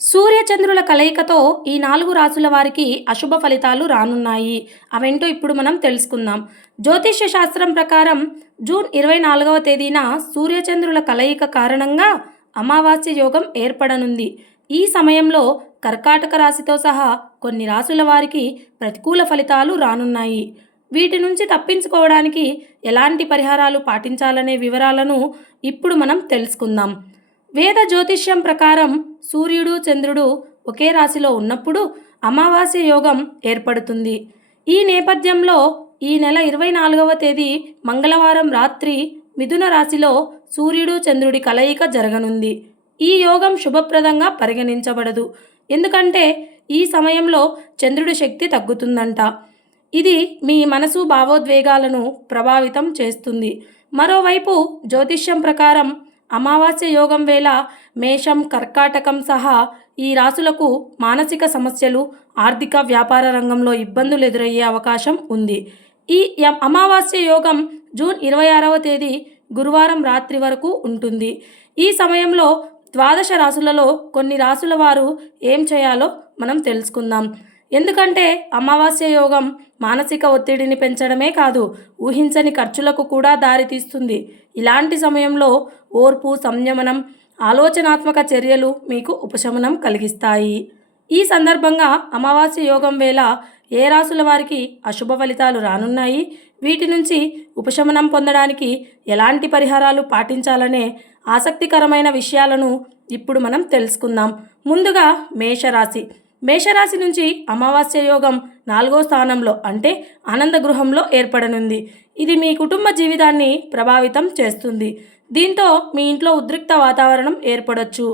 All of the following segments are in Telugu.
సూర్యచంద్రుల కలయికతో ఈ నాలుగు రాసుల వారికి అశుభ ఫలితాలు రానున్నాయి. అవేంటో ఇప్పుడు మనం తెలుసుకుందాం. జ్యోతిష్య శాస్త్రం ప్రకారం జూన్ ఇరవై నాలుగవ తేదీన సూర్యచంద్రుల కలయిక కారణంగా అమావాస్య యోగం ఏర్పడనుంది. ఈ సమయంలో కర్కాటక రాశితో సహా కొన్ని రాసుల వారికి ప్రతికూల ఫలితాలు రానున్నాయి. వీటి నుంచి తప్పించుకోవడానికి ఎలాంటి పరిహారాలు పాటించాలనే వివరాలను ఇప్పుడు మనం తెలుసుకుందాం. వేద జ్యోతిష్యం ప్రకారం సూర్యుడు చంద్రుడు ఒకే రాశిలో ఉన్నప్పుడు అమావాస్య యోగం ఏర్పడుతుంది. ఈ నేపథ్యంలో ఈ నెల ఇరవై నాలుగవ తేదీ మంగళవారం రాత్రి మిథున రాశిలో సూర్యుడు చంద్రుడి కలయిక జరగనుంది. ఈ యోగం శుభప్రదంగా పరిగణించబడదు. ఎందుకంటే ఈ సమయంలో చంద్రుడి శక్తి తగ్గుతుందంట. ఇది మీ మనసు భావోద్వేగాలను ప్రభావితం చేస్తుంది. మరోవైపు జ్యోతిష్యం ప్రకారం అమావాస్య యోగం వేళ మేషం కర్కాటకం సహా ఈ రాసులకు మానసిక సమస్యలు ఆర్థిక వ్యాపార రంగంలో ఇబ్బందులు ఎదురయ్యే అవకాశం ఉంది. ఈ అమావాస్య యోగం జూన్ ఇరవై ఆరవ తేదీ గురువారం రాత్రి వరకు ఉంటుంది. ఈ సమయంలో ద్వాదశ రాసులలో కొన్ని రాసుల వారు ఏం చేయాలో మనం తెలుసుకుందాం. ఎందుకంటే అమావాస్య యోగం మానసిక ఒత్తిడిని పెంచడమే కాదు ఊహించని ఖర్చులకు కూడా దారితీస్తుంది ఇలాంటి సమయంలో ఓర్పు సంయమనం ఆలోచనాత్మక చర్యలు మీకు ఉపశమనం కలిగిస్తాయి. ఈ సందర్భంగా అమావాస్య యోగం వేళ ఏ రాసుల వారికి అశుభ ఫలితాలు రానున్నాయి? వీటి నుంచి ఉపశమనం పొందడానికి ఎలాంటి పరిహారాలు పాటించాలనే ఆసక్తికరమైన విషయాలను ఇప్పుడు మనం తెలుసుకుందాం. ముందుగా మేషరాశి. మేషరాశి నుంచి అమావాస్య యోగం నాలుగో స్థానంలో అంటే ఆనంద గృహంలో ఏర్పడనుంది. ఇది మీ కుటుంబ జీవితాన్ని ప్రభావితం చేస్తుంది. దీంతో మీ ఇంట్లో ఉద్రిక్త వాతావరణం ఏర్పడొచ్చు.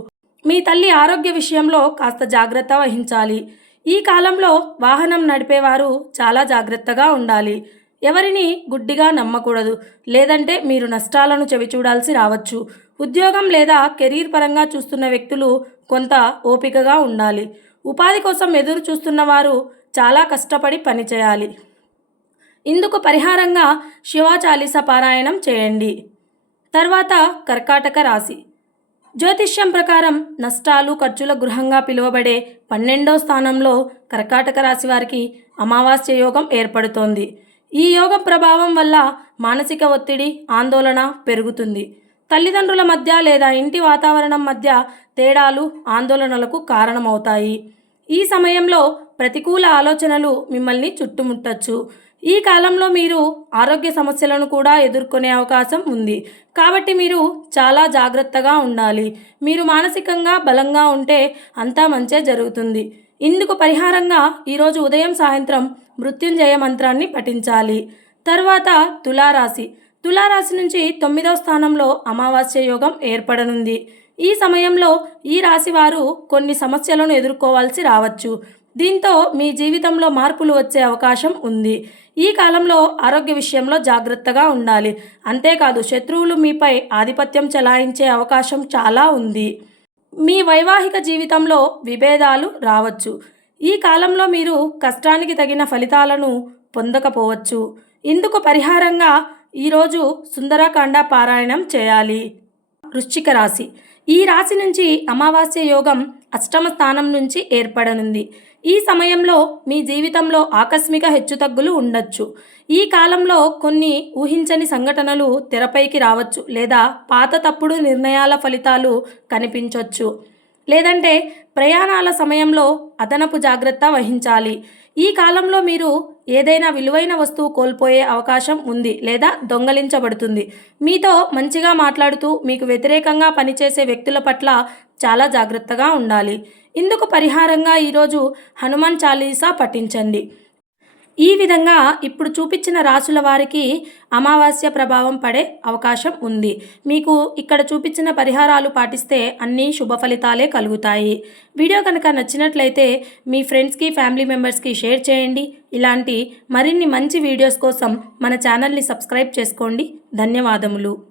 మీ తల్లి ఆరోగ్య విషయంలో కాస్త జాగ్రత్త వహించాలి. ఈ కాలంలో వాహనం నడిపేవారు చాలా జాగ్రత్తగా ఉండాలి. ఎవరిని గుడ్డిగా నమ్మకూడదు. లేదంటే మీరు నష్టాలను చవిచూడాల్సి రావచ్చు. ఉద్యోగం లేదా కెరీర్ పరంగా చూస్తున్న వ్యక్తులు కొంత ఓపికగా ఉండాలి. ఉపాధి కోసం ఎదురు చూస్తున్న వారు చాలా కష్టపడి పనిచేయాలి ఇందుకు పరిహారంగా శివాచాలీస పారాయణం చేయండి. తర్వాత కర్కాటక రాశి. జ్యోతిష్యం ప్రకారం నష్టాలు ఖర్చుల గృహంగా పిలువబడే పన్నెండో స్థానంలో కర్కాటక రాశి వారికి అమావాస్య యోగం ఏర్పడుతోంది. ఈ యోగం ప్రభావం వల్ల మానసిక ఒత్తిడి ఆందోళన పెరుగుతుంది. తల్లిదండ్రుల మధ్య లేదా ఇంటి వాతావరణం మధ్య తేడాలు ఆందోళనలకు కారణమవుతాయి. ఈ సమయంలో ప్రతికూల ఆలోచనలు మిమ్మల్ని చుట్టుముట్టచ్చు. ఈ కాలంలో మీరు ఆరోగ్య సమస్యలను కూడా ఎదుర్కొనే అవకాశం ఉంది. కాబట్టి మీరు చాలా జాగ్రత్తగా ఉండాలి. మీరు మానసికంగా బలంగా ఉంటే అంతా మంచే జరుగుతుంది. ఇందుకు పరిహారంగా ఈరోజు ఉదయం సాయంత్రం మృత్యుంజయ మంత్రాన్ని పఠించాలి. తర్వాత తులారాశి. తులారాశి నుంచి తొమ్మిదవ స్థానంలో అమావాస్య యోగం ఏర్పడనుంది. ఈ సమయంలో ఈ రాశి వారు కొన్ని సమస్యలను ఎదుర్కోవాల్సి రావచ్చు. దీంతో మీ జీవితంలో మార్పులు వచ్చే అవకాశం ఉంది. ఈ కాలంలో ఆరోగ్య విషయంలో జాగ్రత్తగా ఉండాలి. అంతేకాదు శత్రువులు మీపై ఆధిపత్యం చెలాయించే అవకాశం చాలా ఉంది. మీ వైవాహిక జీవితంలో విభేదాలు రావచ్చు. ఈ కాలంలో మీరు కష్టానికి తగిన ఫలితాలను పొందకపోవచ్చు. ఇందుకు పరిహారంగా ఈరోజు సుందరకాండ పారాయణం చేయాలి. వృశ్చిక రాశి. ఈ రాశి నుంచి అమావాస్య యోగం అష్టమ స్థానం నుంచి ఏర్పడనుంది. ఈ సమయంలో మీ జీవితంలో ఆకస్మిక హెచ్చుతగ్గులు ఉండొచ్చు. ఈ కాలంలో కొన్ని ఊహించని సంఘటనలు తెరపైకి రావచ్చు లేదా పాత తప్పుడు నిర్ణయాల ఫలితాలు కనిపించవచ్చు లేదంటే ప్రయాణాల సమయంలో అదనపు జాగ్రత్త వహించాలి. ఈ కాలంలో మీరు ఏదైనా విలువైన వస్తువు కోల్పోయే అవకాశం ఉంది లేదా దొంగలించబడుతుంది. మీతో మంచిగా మాట్లాడుతూ మీకు వ్యతిరేకంగా పనిచేసే వ్యక్తుల పట్ల చాలా జాగ్రత్తగా ఉండాలి. ఇందుకు పరిహారంగా ఈరోజు హనుమాన్ చాలీసా పఠించండి. ఈ విధంగా ఇప్పుడు చూపించిన రాసుల వారికి అమావాస్య ప్రభావం పడే అవకాశం ఉంది. మీకు ఇక్కడ చూపించిన పరిహారాలు పాటిస్తే అన్ని శుభ ఫలితాలే కలుగుతాయి. వీడియో కనుక నచ్చినట్లయితే మీ ఫ్రెండ్స్కి ఫ్యామిలీ మెంబర్స్కి షేర్ చేయండి. ఇలాంటి మరిన్ని మంచి వీడియోస్ కోసం మన ఛానల్ని సబ్స్క్రైబ్ చేసుకోండి. ధన్యవాదములు.